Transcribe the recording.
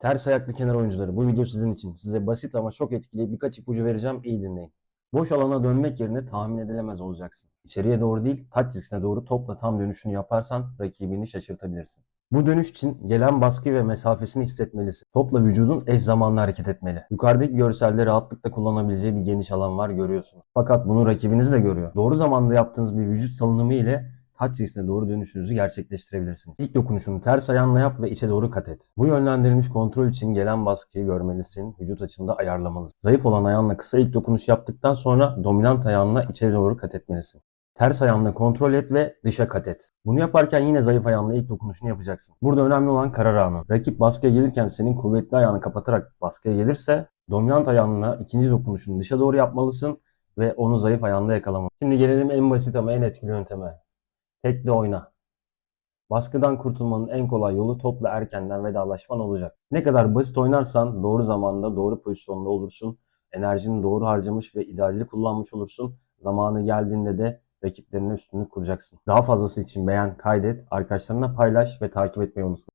Ters ayaklı kenar oyuncuları. Bu video sizin için. Size basit ama çok etkili birkaç ipucu vereceğim. İyi dinleyin. Boş alana dönmek yerine tahmin edilemez olacaksın. İçeriye doğru değil, taç çizgisine doğru topla tam dönüşünü yaparsan rakibini şaşırtabilirsin. Bu dönüş için gelen baskı ve mesafesini hissetmelisin. Topla vücudun eş zamanlı hareket etmeli. Yukarıdaki görselde rahatlıkla kullanabileceği bir geniş alan var görüyorsunuz. Fakat bunu rakibiniz de görüyor. Doğru zamanda yaptığınız bir vücut salınımı ile taç çizgisine doğru dönüşünüzü gerçekleştirebilirsiniz. İlk dokunuşunu ters ayağınla yap ve içe doğru kat et. Bu yönlendirilmiş kontrol için gelen baskıyı görmelisin, vücut açında ayarlamalısın. Zayıf olan ayağınla kısa ilk dokunuş yaptıktan sonra dominant ayağınla içeri doğru kat etmelisin. Ters ayağınla kontrol et ve dışa kat et. Bunu yaparken yine zayıf ayağınla ilk dokunuşunu yapacaksın. Burada önemli olan karar anı. Rakip baskıya gelirken senin kuvvetli ayağını kapatarak baskıya gelirse dominant ayağınla ikinci dokunuşunu dışa doğru yapmalısın ve onu zayıf ayağında yakalamalısın. Şimdi gelelim en basit ama en etkili yönteme. Tekli oyna. Baskıdan kurtulmanın en kolay yolu topla erkenden vedalaşman olacak. Ne kadar basit oynarsan doğru zamanda doğru pozisyonda olursun. Enerjini doğru harcamış ve idareli kullanmış olursun. Zamanı geldiğinde de rakiplerine üstünlük kuracaksın. Daha fazlası için beğen, kaydet, arkadaşlarına paylaş ve takip etmeyi unutma.